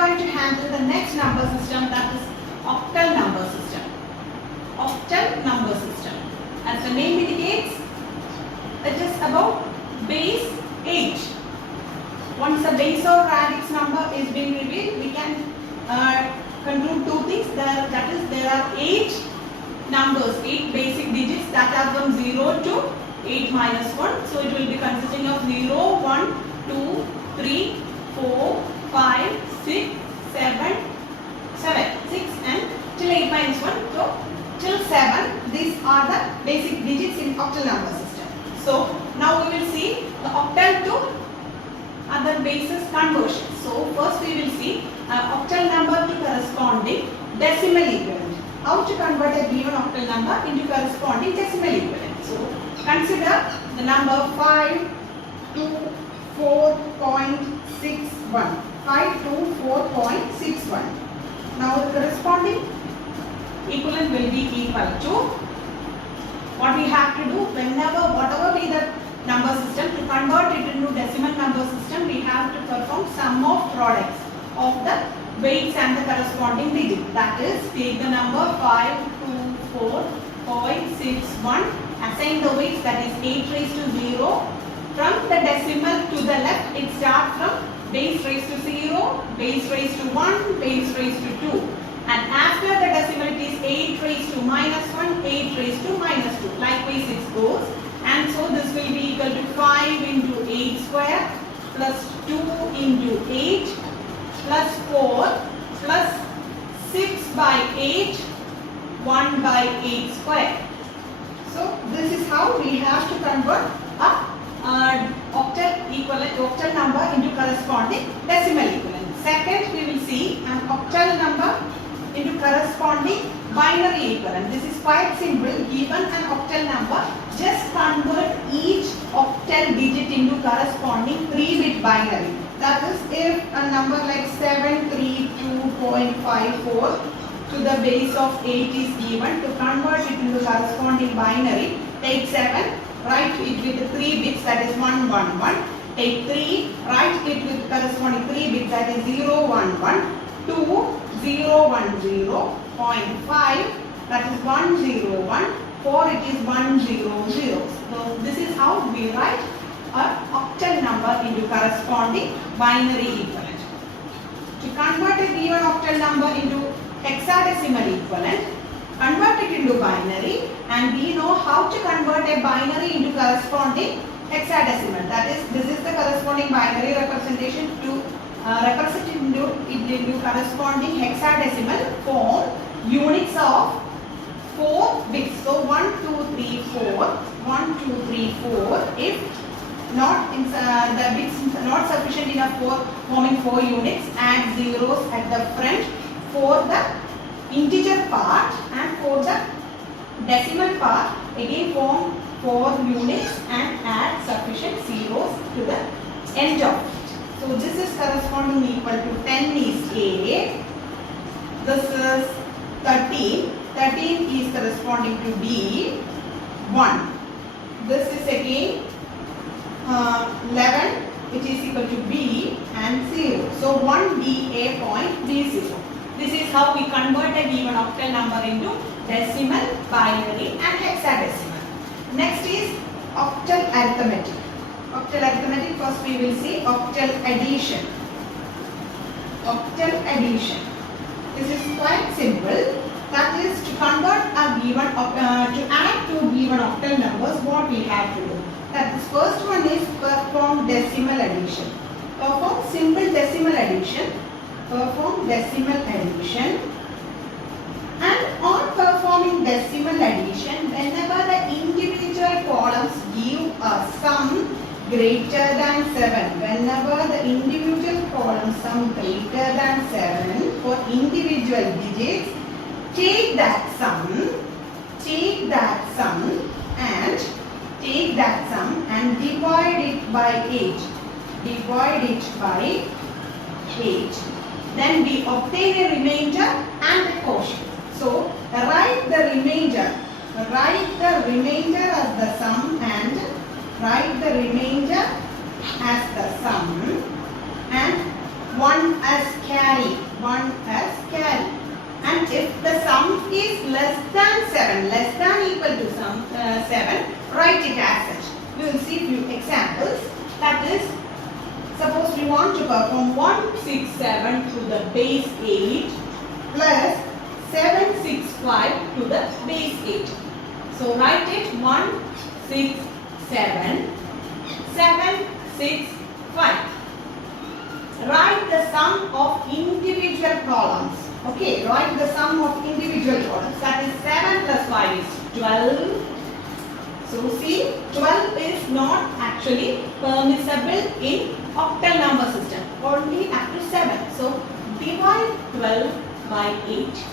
going to handle the next number system, that is octal number system. Octal number system. As the name indicates, it is about base 8. Once the base of radix number is being revealed, we can conclude two things. That is, there are 8 numbers, 8 basic digits that are from 0 to 8 minus 1. So it will be consisting of 0, 1, 2, 3, 4, 5, 6, 7, 6 and till 8 minus 1. So till 7, these are the basic digits in octal number system. So now we will see the octal to other bases conversion. So first we will see octal number to corresponding decimal equivalent. How to convert a given octal number into corresponding decimal equivalent. So consider the number 5 to 4.61. 5 to 4.61. Now the corresponding equivalent will be equal to, what we have to do, whatever be the number system, to convert it into decimal number system, we have to perform sum of products of the weights and the corresponding digit. That is, take the number 524.61, assign the weights, that is 8 raised to 0. From the decimal to the left, it starts from base raised to 0, base raised to 1, base raised to 2. And after the decimal, it is 8 raised to minus 1, 8 raised to minus 2. Likewise it goes. And so this will be equal to 5 into 8 square plus 2 into 8 plus 4 plus 6 by 8, 1 by 8 square. So this is how we have to convert a octal number into corresponding decimal equivalent. Second, we will see an octal number into corresponding binary equivalent. This is quite simple. Given an octal number, just convert each octal digit into corresponding 3-bit binary. That is, if a number like 732.54 to the base of 8 is given, to convert it into corresponding binary, take 7, write it with 3 bits, that is 111. Take 3, write it with corresponding 3 bits, that is 011. 2, 010.5, that is 101. 4, it is 100. So this is how we write an octal number into corresponding binary equivalent. To convert a given octal number into hexadecimal equivalent, convert it into binary, and we know how to convert a binary into corresponding hexadecimal. That is, this is the corresponding binary representation. To represent it into corresponding hexadecimal form units of 4 bits. So 1, 2, 3, 4, 1, 2, 3, 4. If not the bits not sufficient enough for forming 4 units, add zeros at the front for the integer part, and for the decimal part again form 4 units and add sufficient zeros to the end of it. So this is corresponding equal to 10 is A, this is 13, 13 is corresponding to B, 1. This is again 11, which is equal to B, and 0. So 1 B A point B 0. This is how we convert a given octal number into decimal, binary and hexadecimal. Next is octal arithmetic. Octal arithmetic, first we will see octal addition. Octal addition. This is quite simple. That is, to convert a given, to add two given octal numbers, what we have to do. That is, first one is perform decimal addition. Perform simple decimal addition. Perform decimal addition. And on performing decimal addition, whenever the individual columns give a sum greater than 7, whenever the individual column sum greater than 7 for individual digits, take that sum and divide it by 8. Divide it by 8. Then we obtain a remainder and a quotient. So write the remainder as the sum, and write the remainder as the sum, and 1 as carry, 1 as carry. And if the sum is less than 7, less than equal to 7, write it as such. We will see few examples. That is, suppose we want to perform 167 to the base 8 plus 765 to the base 8. So write it 167, 765. Write the sum of individual columns. Okay, write the sum of individual columns. That is 7 plus 5 is 12. So see, 12 is not actually permissible in octal number system. Only up to 7. So divide 12 by 8.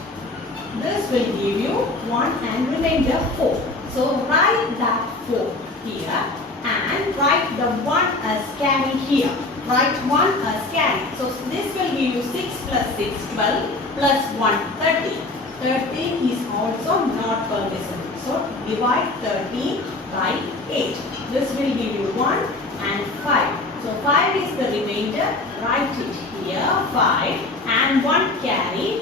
This will give you 1 and remainder 4. So write that 4 here and write the 1 as carry here. Write 1 as carry. So this will give you 6 plus 6, 12 plus 1, 13. 13 is also not permissible. So divide 13 by 8. This will give you 1 and 5. So 5 is the remainder. Write it here, 5 and 1 carry.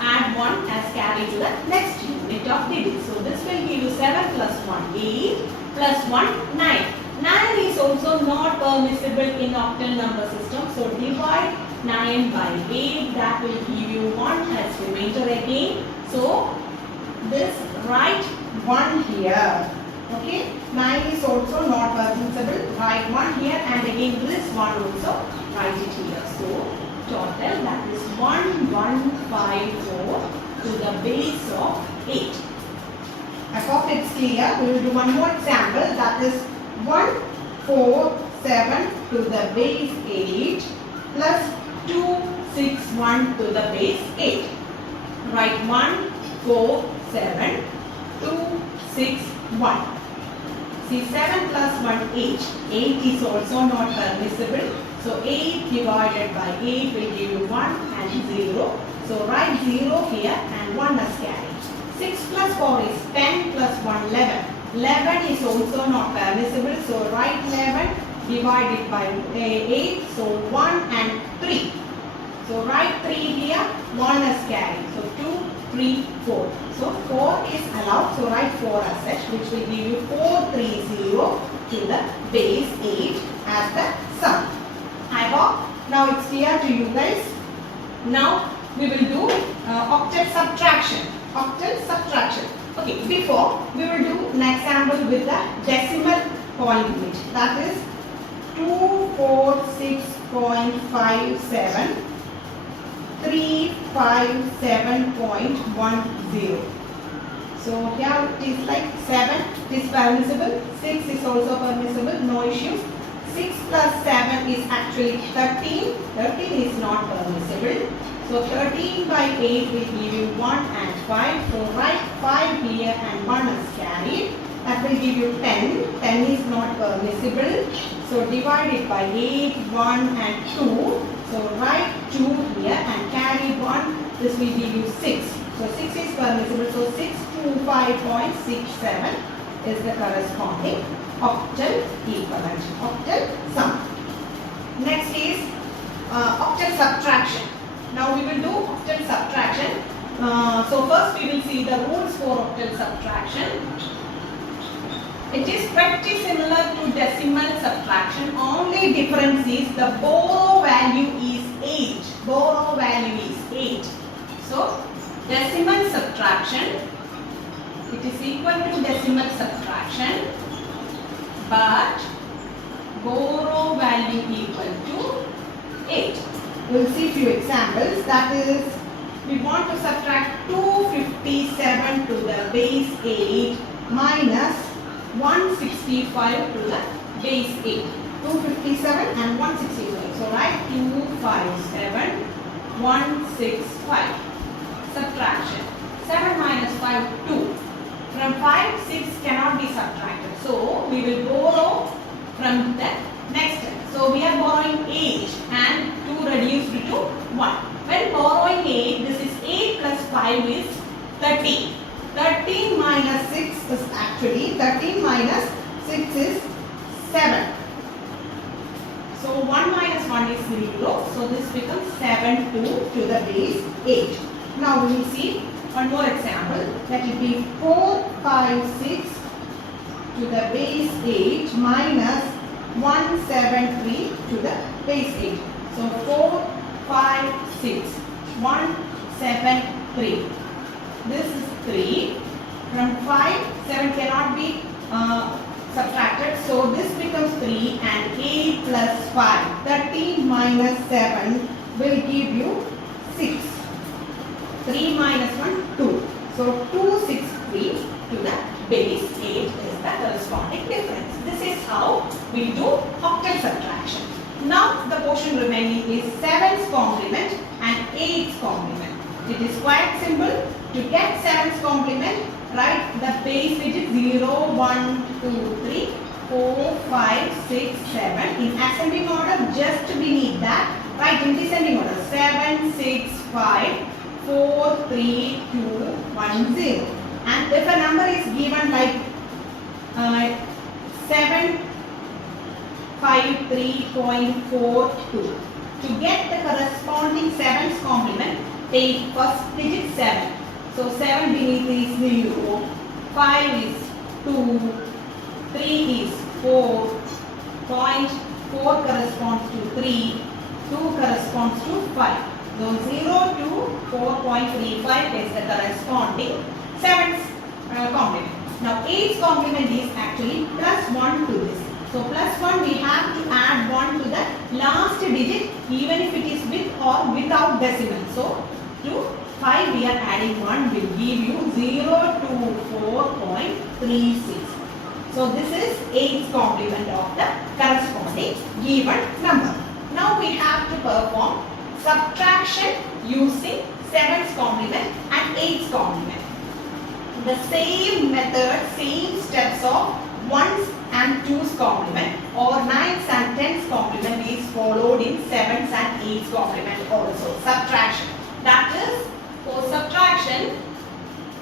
Add 1 as carry to the next unit of digits. So this will give you 7 plus 1, 8 plus 1, 9. 9 is also not permissible in octal number system. So divide 9 by 8. That will give you 1 as remainder again. So this write 1 here. Okay. 9 is also not permissible. Write 1 here and again this one also write it here. So total that is 1154 to the base of 8. I hope it's clear. We will do one more example. That is 147 to the base 8 plus 261 to the base 8. Write 147 261. See, 7 plus 1 8. 8 is also not permissible. So 8 divided by 8 will give you 1 and 0. So write 0 here and 1 as carry. 6 plus 4 is 10 plus 1 11. 11 is also not permissible. So write 11 divided by 8. So 1 and 3. So write 3 here, 1 as carry. So 2, 3, 4. So 4 is allowed. So write 4 as such, which will give you 430 to the base 8 as the sum. I hope now it's clear to you guys. Now we will do octal subtraction. Octal subtraction. Okay, before we will do an example with the decimal point unit. That is 246.57, 357.10. So here it is like 7 is permissible, 6 is also permissible, no issues. 6 plus 7 is actually 13. 13 is not permissible. So 13 by 8 will give you 1 and 5. So write 5 here and 1 is carried. That will give you 10. 10 is not permissible. So divide it by 8, 1 and 2. So write 2 here and carry 1. This will give you 6. So 6 is permissible. So 625.67 is the corresponding octal equivalent, octal sum. Next is octal subtraction. Now we will do octal subtraction. So first we will see the rules for octal subtraction. It is pretty similar to decimal subtraction. Only difference is the borrow value is 8. Borrow value is 8. So decimal subtraction, it is equal to decimal subtraction, but borrow value equal to 8. We will see few examples. That is, we want to subtract 257 to the base 8 minus 165 to the base 8. 257 and 165. So write 257, 165. Subtraction. 7 minus 5, 2. From 5, 6 cannot be subtracted. So we will borrow from the next step. So we are borrowing 8 and 2 reduced to 1. When borrowing 8, this is 8 plus 5 is 13. 13 minus 6 is actually 13 minus 6 is 7. So 1 minus 1 is 0. So this becomes 7 2 to the base 8. Now we will see one more example. That will be 4 5 6 to the base 8 minus 173 to the base 8. So 4 5 6 173. This is 3. From 5 7 cannot be subtracted. So this becomes 3 and 8 plus 5. 13 minus 7 will give you 6. 3 minus 1 2. So 263 to the base 8 is the corresponding difference. This is how we do octal subtraction. Now the portion remaining is 7's complement and 8's complement. It is quite simple. To get 7's complement, write the base digit 0, 1, 2, 3, 4, 5, 6, 7. In ascending order, just beneath that, write in descending order 7, 6, 5, 4, 3, 2, 1, 0. And if a number is given like 7, 5, 3.42, to get the corresponding 7's complement, take first digit 7. So 7 beneath is 0, 5 is 2, 3 is 4, 0.4 corresponds to 3, 2 corresponds to 5. So 0 to 4.35 is the corresponding 7's complement. Now 8's complement is actually plus 1 to this. So plus 1 we have to add 1 to the last digit even if it is with or without decimal. So to 5 we are adding 1 will give you 0 to 4.36. So this is 8's complement of the corresponding given number. Now we have to perform subtraction using 7's complement and 8's complement. The same method, same steps of 1's and 2's complement or 9's and 10's complement is followed in 7's and 8's complement also. Subtraction. That is, for subtraction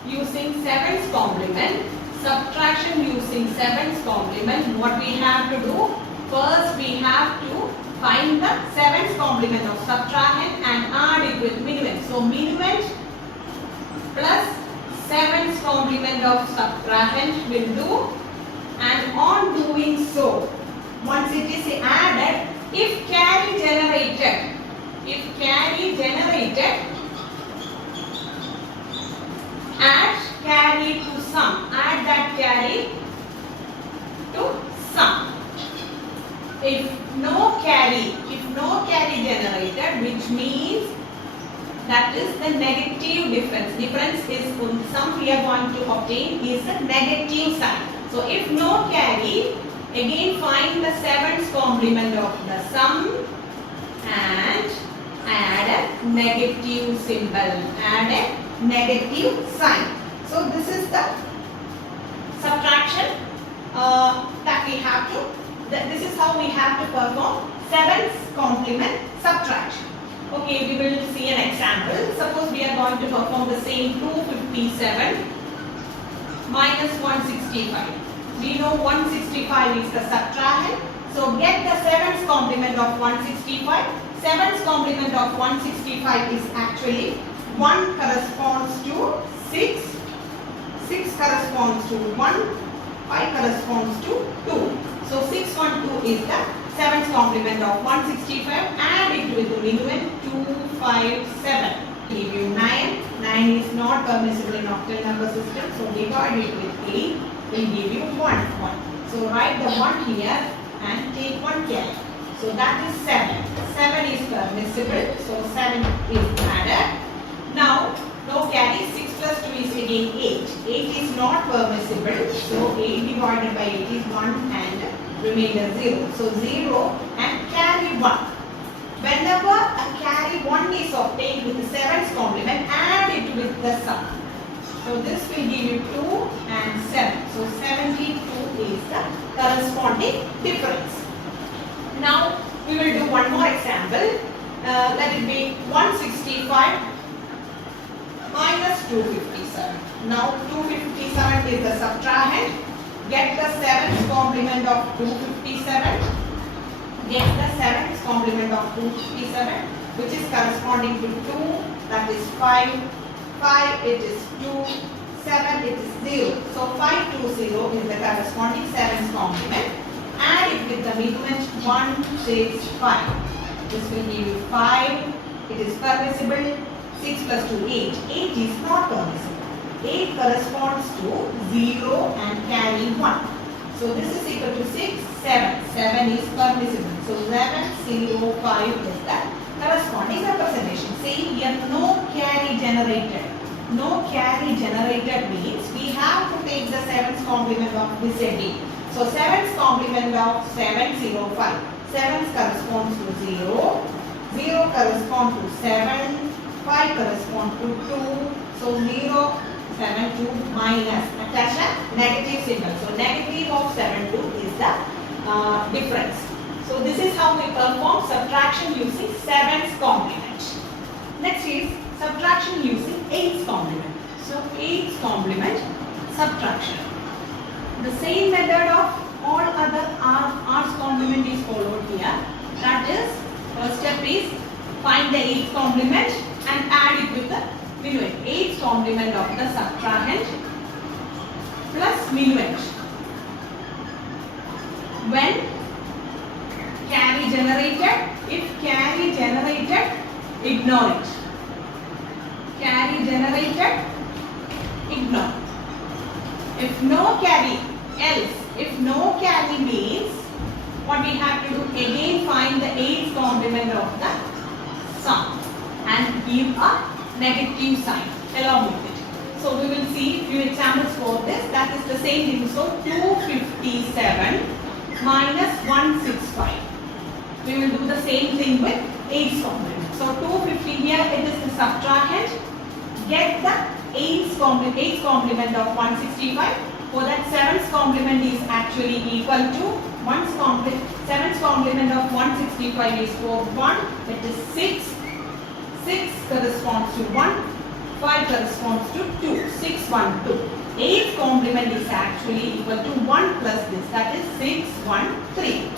using 7's complement, subtraction using 7's complement, what we have to do? First we have to find the 7's complement of subtrahend and add it with minuend. So minuend plus 7's complement of subtrahend will do, and on doing so, once it is added, if carry generated, add carry to sum, add that carry to sum. If no carry generated, which means that is the negative difference. Difference is sum we are going to obtain is a negative sign. So if no carry, again find the 7's complement of the sum and add a negative symbol, add a negative sign. So this is the subtraction that we have to, this is how we have to perform 7's complement subtraction. Okay, we will see an example. Suppose we are going to perform the same 257 minus 165. We know 165 is the subtrahend. So get the 7's complement of 165. 7's complement of 165 is actually 1 corresponds to 6, 6 corresponds to 1, 5 corresponds to 2. So 612 is the 7's complement of 165. Add it with the minuend 257. Give you 9. 9 is not permissible in octal number system. So divide it with 8. Will give you 1. So write the 1 here and take 1 carry. So that is 7. 7 is permissible. So 7 is added. Now no carry. 6 plus 2 is again 8. 8 is not permissible. So 8 divided by 8 is 1 and remainder 0. So 0 and carry 1. Whenever a carry 1 is obtained with the 7's complement, add it with the sum. So this will give you 2 and 7. So 72 is the corresponding difference. Now we will do one more example. Let it be 165 minus 257. Now 257 is the subtrahend. Get the 7's complement of 257. get the 7th complement of 257, which is corresponding to 2, that is 5. 5 it is 2, 7 it is 0. So 520 is the corresponding 7th complement. Add it with the midpoint 165. This will give you 5. It is permissible. 6 plus 2, 8. 8 is not permissible. 8 corresponds to 0 and carry 1. So this is equal to 6, 7. 7 is permissible. So 705 is the corresponding representation. See here, no carry generated. No carry generated means we have to take the 7th complement of this eddy. So 7th complement of 705. 7 corresponds to 0. 0 corresponds to 7. 5 corresponds to 2. So 0, 7, 2 minus. Attach a negative symbol. So negative of 7, 2 is the difference. So this is how we perform subtraction using 7th complement. Next is subtraction using 8th complement. So 8th complement subtraction. The same method of all other r's complement is followed here. That is, first step is find the 8th complement and add it with the minuend. 8th complement of the subtrahend plus minuend. When carry generated, if carry generated, ignore it. Carry generated, ignore. If no carry, else. If no carry means, what we have to do, again find the 8th complement of the sum and give a negative sign along with it. So we will see few examples for this. That is the same thing. So 257 minus 165. We will do the same thing with 8th complement. So 250 here, it is the subtrahend. Get the 8th complement of 165. For that 7th complement is actually equal to 7th complement of 165 is 1. It is 6. 6 corresponds to 1. 5 corresponds to 2. 6, 1, 2. 8th complement is actually equal to 1 plus this. That is 6, 1, 3.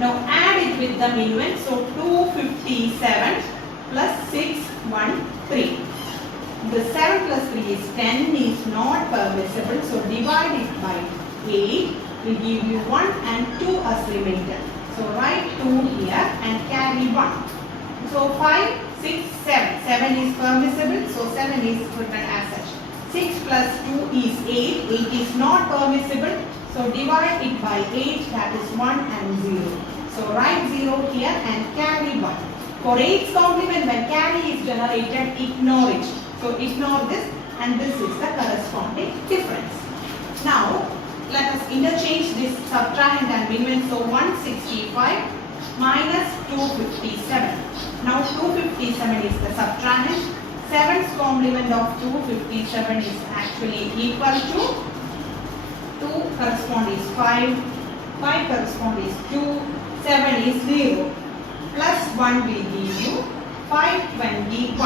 Now add it with the minuend. So 257 plus 6, 1, 3. The 7 plus 3 is 10, is not permissible. So divide it by 8 will give you 1 and 2 as remainder. So write 2 here and carry 1. So 5, 6, 7. 7 is permissible. So 7 is written as such. 6 plus 2 is 8. 8 is not permissible. So divide it by 8. That is 1 and 0. So write 0 here and carry 1. For 8th complement, when carry is generated, ignore it. So ignore this, and this is the corresponding difference. Now let us interchange this subtrahend and minuend. So 165 minus 257. Now 257 is the subtrahend. 7th complement of 257 is actually equal to 2 correspond is 5. 5 correspond is 2. 7 is 0. Plus 1 will give you 521.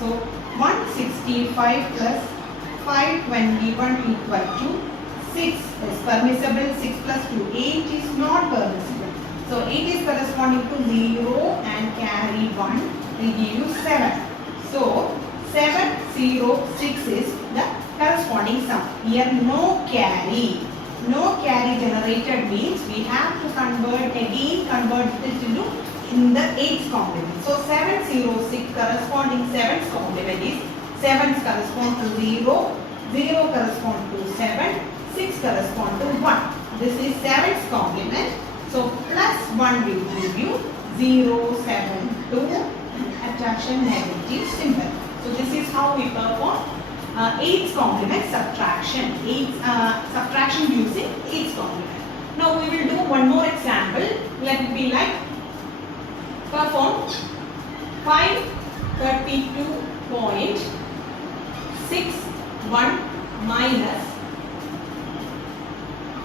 So 165 plus 521 equal to 6 is permissible. 6 plus 2, 8 is not permissible. So 8 is corresponding to 0 and carry 1 will give you 7. So 706 is the corresponding sum. Here no carry. No carry generated means we have to convert it into in the 8th complement. So 706 corresponding 7th complement is 7 correspond to 0, 0 correspond to 7, 6 correspond to 1. This is 7th complement. So plus 1 will give you 0, 7, 2 and attach a negative symbol. So this is how we perform 8th complement subtraction. Subtraction using 8th complement. Now we will do one more example. Let it be like perform 532.61 minus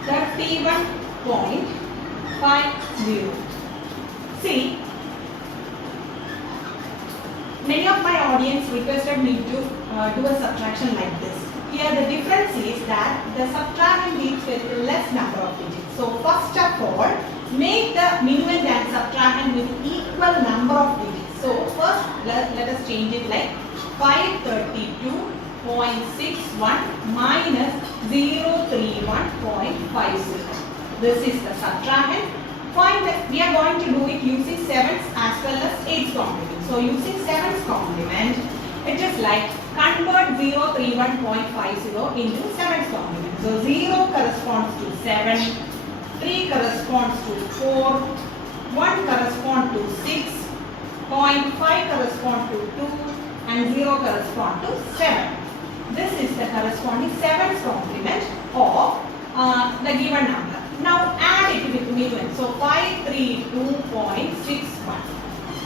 31.50. See, many of my audience requested me to do a subtraction like this. Here the difference is that the subtrahend deals with less number of digits. So first of all, make the minuend and subtrahend with equal number of digits. So first let us change it like 532.61 minus 031.50. This is the subtrahend. Find that we are going to do it using 7's as well as 8's complement. So using 7's complement, it is like convert 031.50 into 7's complement. So 0 corresponds to 7, 3 corresponds to 4, 1 corresponds to 6, 0.5 corresponds to 2 and 0 corresponds to 7. This is the corresponding 7's complement of the given number. Now add it with minuend. So 532.61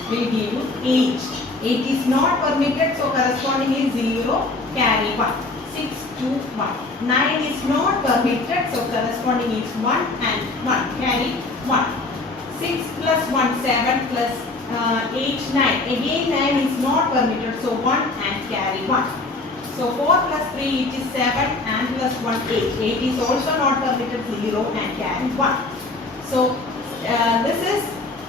will give you 8. 8 is not permitted, so corresponding is 0, carry 1. 6, 2, 1. 9 is not permitted, so corresponding is 1 and 1, carry 1. 6 plus 1, 7 plus 8, 9. Again 9 is not permitted, so 1 and carry 1. So 4 plus 3 it is 7 and plus 1 8. 8 is also not permitted, 0 and carry 1. So this is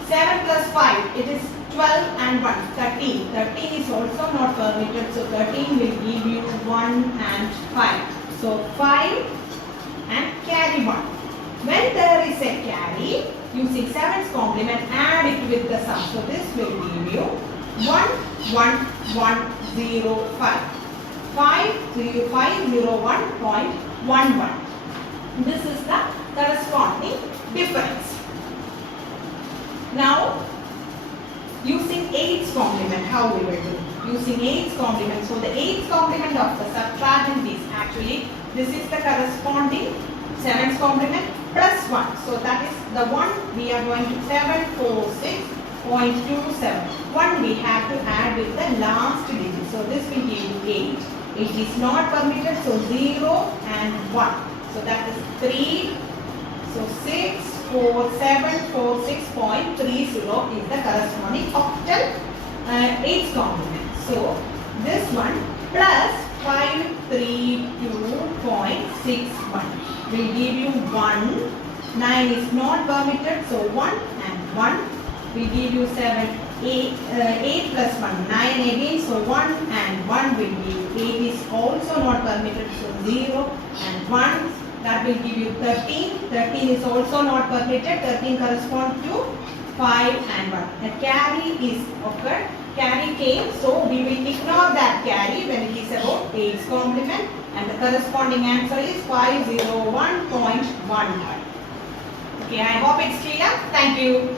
7 plus 5, it is 12 and 1, 13. 13 is also not permitted, so 13 will give you 1 and 5. So 5 and carry 1. When there is a carry, using 7's complement, add it with the sum. So this will give you 1, 1, 1, 0, 5. 501.11. This is the corresponding difference. Now, using 8's complement, how we will do? Using 8's complement. So the 8's complement of the subtrahend is actually, this is the corresponding 7's complement plus 1. So that is the 1 we are going to 746.27. 1 we have to add with the last digit. So this will give you 8. 8 is not permitted, so 0 and 1. So that is 3. So 6, 4, 7, 4, 6.30 is the corresponding octal 8's complement. So this one plus 532.61 will give you 1. 9 is not permitted, so 1 and 1 will give you 7. 8 plus 1, 9 again, so 1 and 1 will give you 8 is also not permitted, so 0 and 1, that will give you 13. 13 is also not permitted, 13 corresponds to 5 and 1. A carry is occurred, carry came, so we will ignore that carry when it is about 8's complement, and the corresponding answer is 501.11. Okay, I hope it's clear. Thank you.